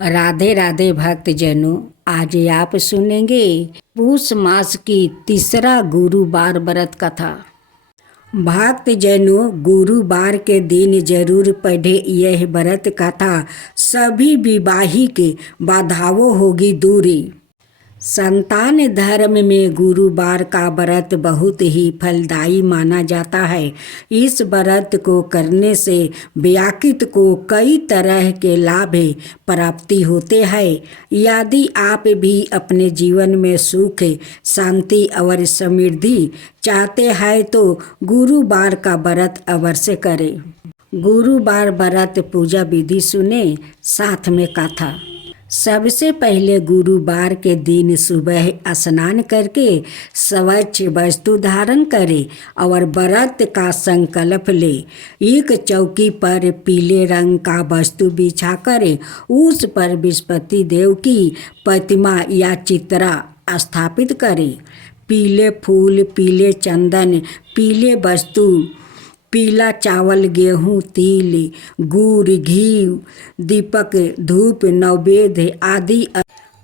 राधे राधे भक्तजनों, आज आप सुनेंगे पूष मास की तीसरा गुरुवार व्रत कथा। भक्तजनों, गुरुवार के दिन जरूर पढ़े यह व्रत कथा। सभी विवाहिक बाधाओं होगी दूरी। संतान धर्म में गुरुवार का व्रत बहुत ही फलदायी माना जाता है। इस व्रत को करने से व्याकित को कई तरह के लाभ प्राप्ति होते हैं। यदि आप भी अपने जीवन में सुख, शांति और समृद्धि चाहते हैं तो गुरुवार का व्रत अवश्य करें। गुरुवार व्रत पूजा विधि सुने, साथ में कथा। सबसे पहले गुरुवार के दिन सुबह स्नान करके स्वच्छ वस्तु धारण करें और व्रत का संकल्प ले। एक चौकी पर पीले रंग का वस्तु बिछा करें, उस पर बृहस्पति देव की प्रतिमा या चित्रा स्थापित करें। पीले फूल, पीले चंदन, पीले वस्तु, पीला चावल, गेहूँ, तिल, गुड़, घी, दीपक, धूप, नैवेद्य आदि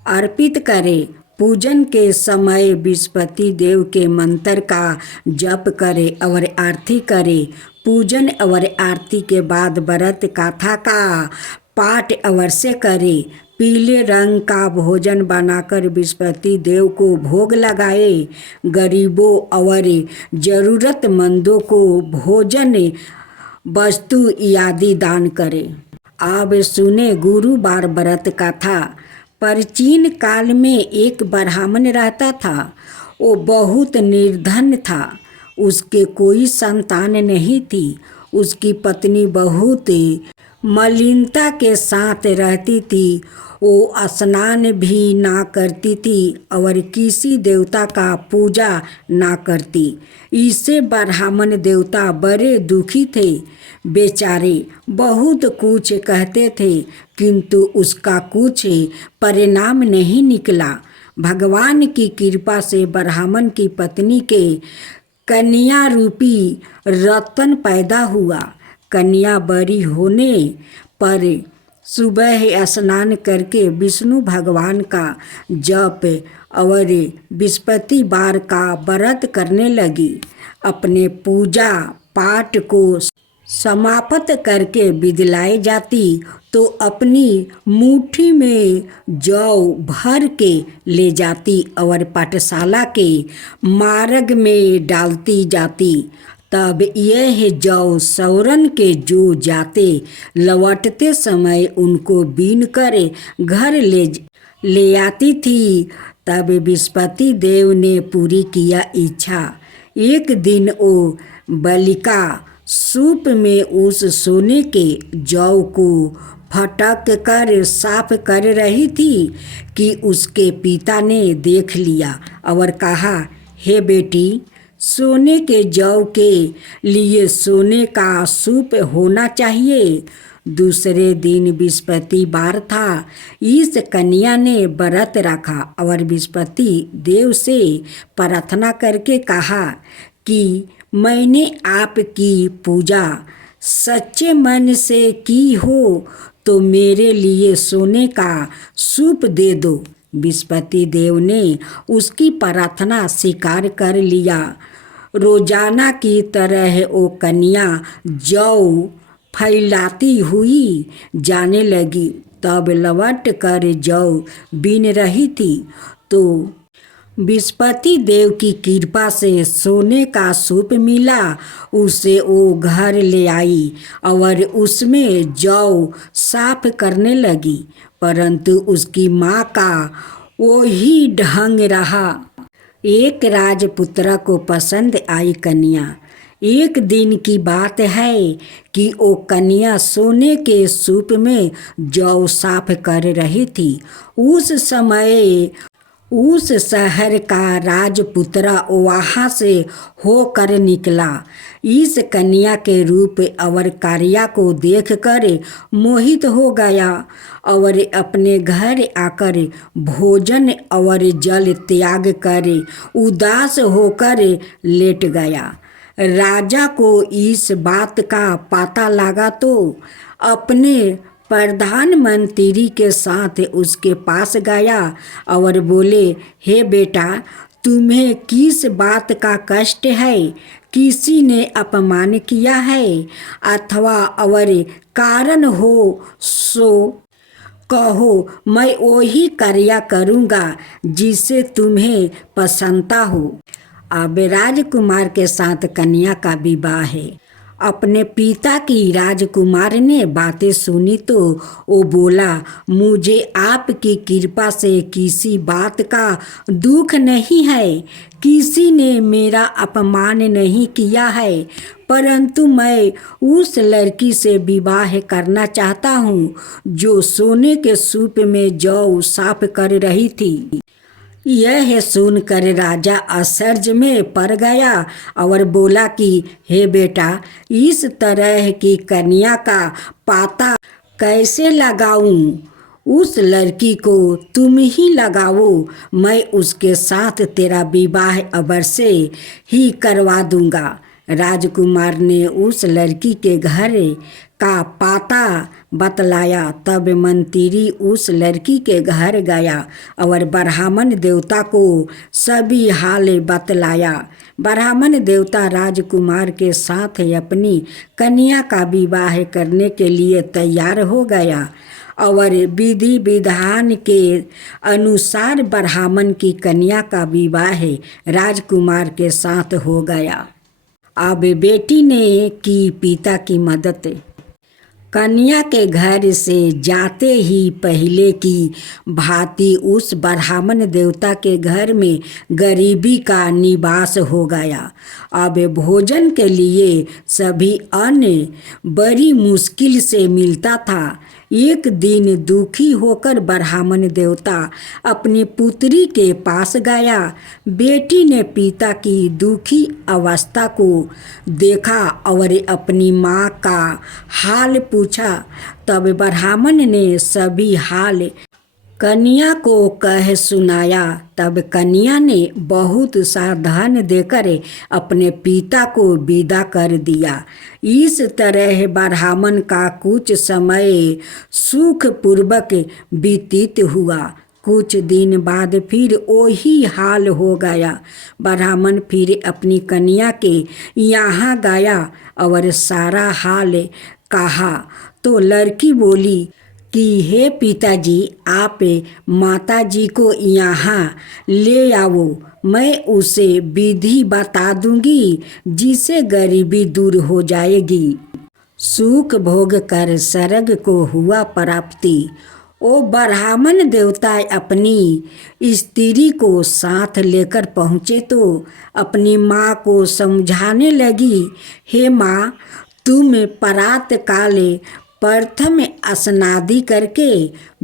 अर्पित करें। पूजन के समय बृहस्पति देव के मंत्र का जप करें और आरती करें। पूजन और आरती के बाद व्रत कथा का पाठ अवश्य करें। पीले रंग का भोजन बनाकर बृहस्पति देव को भोग लगाए। गरीबों और जरूरतमंदों को भोजन वस्तु आदि दान करें। अब सुने गुरुवार व्रत कथा। प्राचीन काल में एक ब्राह्मण रहता था। वो बहुत निर्धन था। उसके कोई संतान नहीं थी। उसकी पत्नी बहुत मलिनता के साथ रहती थी। वो स्नान भी ना करती थी और किसी देवता का पूजा ना करती। इससे ब्राह्मण देवता बड़े दुखी थे। बेचारे बहुत कुछ कहते थे, किंतु उसका कुछ परिणाम नहीं निकला। भगवान की कृपा से ब्राह्मण की पत्नी के कन्या रूपी रतन पैदा हुआ। कन्या बड़ी होने पर सुबह स्नान करके विष्णु भगवान का जप और बृहस्पतिवार का व्रत करने लगी। अपने पूजा पाठ को समाप्त करके विद्यालय जाती तो अपनी मुट्ठी में जौ भर के ले जाती और पाठशाला के मार्ग में डालती जाती। तब यह जौ सौरन के जो जाते, लौटते समय उनको बीन कर घर ले आती थी। तब बृहस्पति देव ने पूरी किया इच्छा। एक दिन वो बालिका सूप में उस सोने के जौ को फटक कर साफ कर रही थी कि उसके पिता ने देख लिया और कहा, हे बेटी, सोने के जौ के लिए सोने का सूप होना चाहिए। दूसरे दिन बृहस्पतिवार था। इस कन्या ने व्रत रखा और बृहस्पति देव से प्रार्थना करके कहा कि मैंने आपकी पूजा सच्चे मन से की हो तो मेरे लिए सोने का सूप दे दो। बृहस्पति देव ने उसकी प्रार्थना स्वीकार कर लिया। रोजाना की तरह वो कन्या जौ फैलाती हुई जाने लगी। तब लौट कर जौ बीन रही थी तो बृहस्पति देव की कृपा से सोने का सूप मिला। उसे वो घर ले आई और उसमें जौ साफ करने लगी, परंतु उसकी माँ का वही ढंग रहा। एक राजपुत्र को पसंद आई कन्या। एक दिन की बात है कि वो कन्या सोने के सूप में जौ साफ कर रही थी। उस समय उस शहर का राजपुत्र वहाँ से होकर निकला। इस कन्या के रूप और कार्य को देखकर मोहित हो गया और अपने घर आकर भोजन और जल त्याग कर उदास होकर लेट गया। राजा को इस बात का पता लगा तो अपने प्रधानमंत्री के साथ उसके पास गया और बोले, हे बेटा, तुम्हें किस बात का कष्ट है? किसी ने अपमान किया है अथवा और कारण हो सो कहो, मैं वही कार्य करूँगा जिसे तुम्हें पसंदता हो। अब राजकुमार के साथ कन्या का विवाह है। अपने पिता की राजकुमार ने बातें सुनी तो वो बोला, मुझे आपकी कृपा से किसी बात का दुख नहीं है, किसी ने मेरा अपमान नहीं किया है, परंतु मैं उस लड़की से विवाह करना चाहता हूँ जो सोने के सूप में जौ साफ कर रही थी। यह सुनकर राजा आश्चर्य में पड़ गया और बोला कि हे बेटा, इस तरह की कन्या का पता कैसे लगाऊं? उस लड़की को तुम ही लगाओ, मैं उसके साथ तेरा विवाह अवश्य ही करवा दूंगा। राजकुमार ने उस लड़की के घर का पता बतलाया। तब मंत्री उस लड़की के घर गया और ब्राह्मण देवता को सभी हाल बतलाया। ब्राह्मण देवता राजकुमार के साथ अपनी कन्या का विवाह करने के लिए तैयार हो गया और विधि विधान के अनुसार ब्राह्मण की कन्या का विवाह राजकुमार के साथ हो गया। अब बेटी ने की पिता की मदद। कन्या के घर से जाते ही पहले की भांति उस ब्राह्मण देवता के घर में गरीबी का निवास हो गया। अब भोजन के लिए सभी अन्न बड़ी मुश्किल से मिलता था। एक दिन दुखी होकर ब्राह्मण देवता अपनी पुत्री के पास गया। बेटी ने पिता की दुखी अवस्था को देखा और अपनी माँ का हाल पूछा। तब ब्राह्मण ने सभी हाल कन्या को कह सुनाया। तब कन्या ने बहुत सा धन देकर अपने पिता को विदा कर दिया। इस तरह ब्राह्मण का कुछ समय सुखपूर्वक व्यतीत हुआ। कुछ दिन बाद फिर वही हाल हो गया। ब्राह्मण फिर अपनी कन्या के यहाँ गया और सारा हाल कहा तो लड़की बोली कि हे पिताजी, आप माताजी को यहाँ ले आओ, मैं उसे विधि बता दूंगी जिससे गरीबी दूर हो जाएगी। सुख भोग कर स्वर्ग को हुआ प्राप्ति। वो ब्राह्मण देवता अपनी स्त्री को साथ लेकर पहुँचे तो अपनी माँ को समझाने लगी, हे माँ, तुम प्रात काल प्रथम स्नादि करके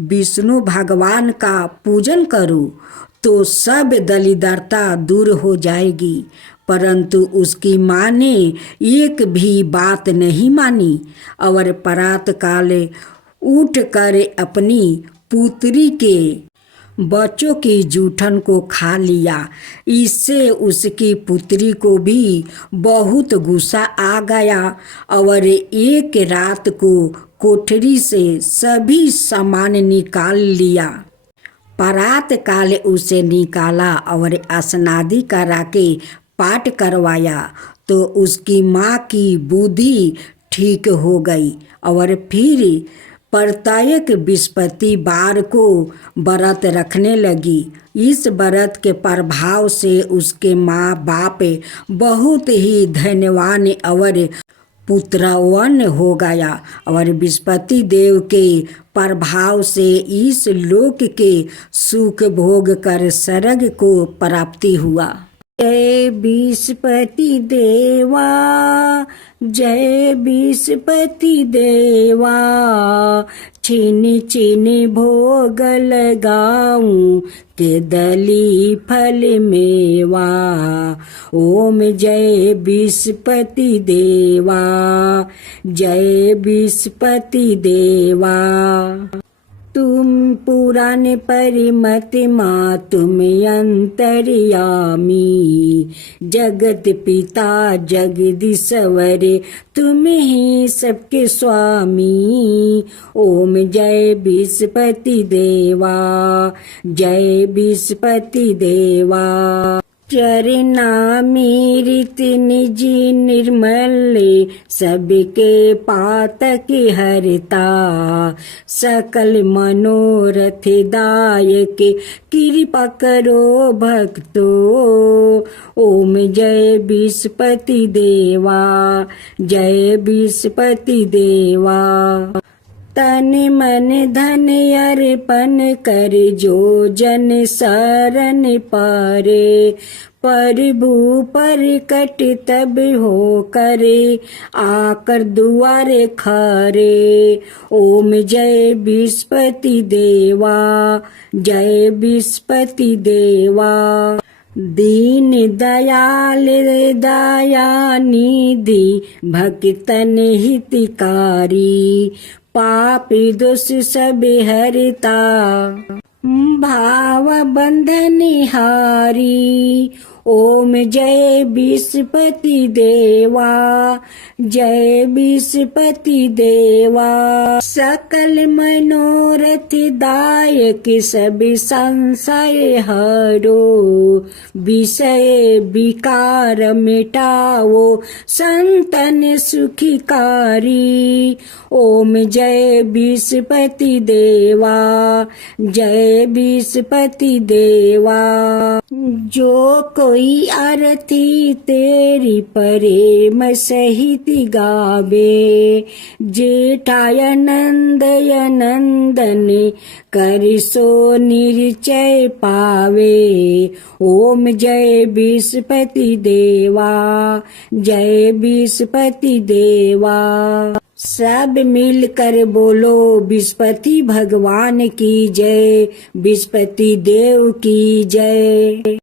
विष्णु भगवान का पूजन करो तो सब दरिद्रता दूर हो जाएगी। परंतु उसकी माँ ने एक भी बात नहीं मानी और प्रात काल उठकर अपनी पुत्री के बच्चों की जूठन को खा लिया। इससे उसकी पुत्री को भी बहुत गुस्सा आ गया और एक रात को कोठरी से सभी सामान निकाल लिया। प्रात काल उसे निकाला और स्नादि करा के पाठ करवाया तो उसकी माँ की बुद्धि ठीक हो गई और फिर प्रत्येक बृहस्पतिवार को व्रत रखने लगी। इस व्रत के प्रभाव से उसके माँ बाप बहुत ही धन्यवान और पुत्रवान हो गया और बृहस्पति देव के प्रभाव से इस लोक के सुख भोग कर स्वर्ग को प्राप्ति हुआ। जय बृहस्पति देवा, जय बृहस्पति देवा, छिन छिन भोग लगाऊं के दली फल मेवा। ओम जय बृहस्पति देवा, जय बृहस्पति देवा। तुम पुराण परिमत माँ तुम अंतर्यामी, जगत पिता जगदीश्वर तुम ही सबके स्वामी। ओम जय विस्पति देवा, जय विस्पति देवा। चरना रीत निज निर्मल, सबके पातक हरता, सकल मनोरथ दायक कृपा करो भक्तो। ओम जय विस्पति देवा, जय विस्पति देवा। तन मन धन अर्पण कर जो जन शरण पारे, प्रभु पर कट तब हो करे आकर दुआरे खारे। ओम जय विस्पति देवा, जय विस्पति देवा। दीन दयाल दया निधि भक्तन हितकारी, पापी दोष सब हरता, भाव बंधन हारी। ओम जय विस्पति देवा, जय विस्पति देवा। सकल मनोरथ दायक सब संशय हरो, विषय विकार मिटाओ संतन सुखिकारी। ओम जय विस्पति देवा, जय विस्पति देवा। जो कोई आरती तेरी प्रेम सहित गावे, जेठाय नंदय नंदन कर सो निश्चय पावे। ओम जय विस्पति देवा, जय विस्पति देवा। सब मिलकर बोलो विस्पति भगवान की जय, विस्पति देव की जय।